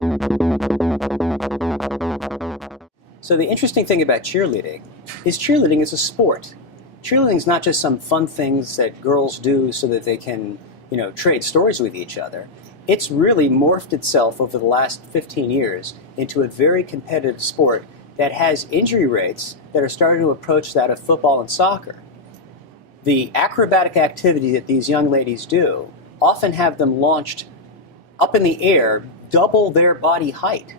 So the interesting thing about cheerleading is a sport. Cheerleading is not just some fun things that girls do so that they can, trade stories with each other. It's really morphed itself over the last 15 years into a very competitive sport that has injury rates that are starting to approach that of football and soccer. The acrobatic activity that these young ladies do often have them launched up in the air, double their body height.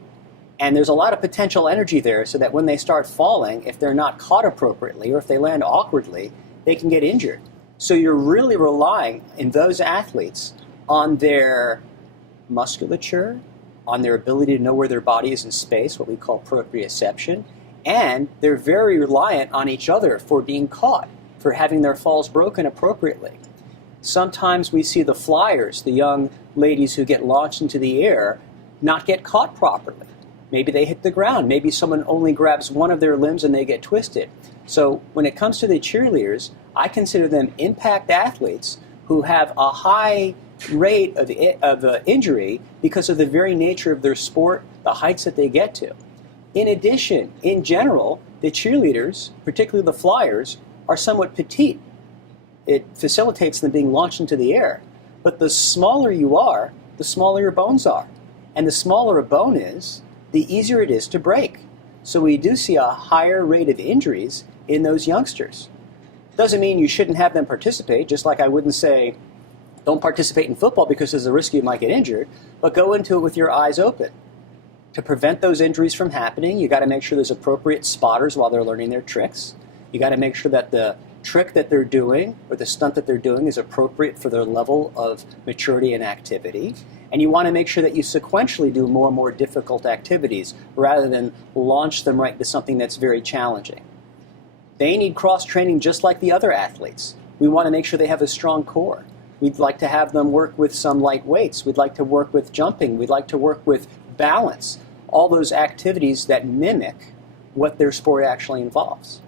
And there's a lot of potential energy there so that when they start falling, if they're not caught appropriately or if they land awkwardly, they can get injured. So you're really relying in those athletes on their musculature, on their ability to know where their body is in space, what we call proprioception, and they're very reliant on each other for being caught, for having their falls broken appropriately. Sometimes we see the flyers, the young ladies who get launched into the air, not get caught properly. Maybe they hit the ground. Maybe someone only grabs one of their limbs and they get twisted. So when it comes to the cheerleaders, I consider them impact athletes who have a high rate of injury because of the very nature of their sport, the heights that they get to. In addition, in general, the cheerleaders, particularly the flyers, are somewhat petite. It facilitates them being launched into the air. But the smaller you are, the smaller your bones are. And the smaller a bone is, the easier it is to break. So we do see a higher rate of injuries in those youngsters. Doesn't mean you shouldn't have them participate, just like I wouldn't say, don't participate in football because there's a risk you might get injured, but go into it with your eyes open. To prevent those injuries from happening, you got to make sure there's appropriate spotters while they're learning their tricks. You got to make sure that the trick that they're doing or the stunt that they're doing is appropriate for their level of maturity and activity. And you want to make sure that you sequentially do more and more difficult activities rather than launch them right into something that's very challenging. They need cross-training just like the other athletes. We want to make sure they have a strong core. We'd like to have them work with some light weights. We'd like to work with jumping. We'd like to work with balance. All those activities that mimic what their sport actually involves.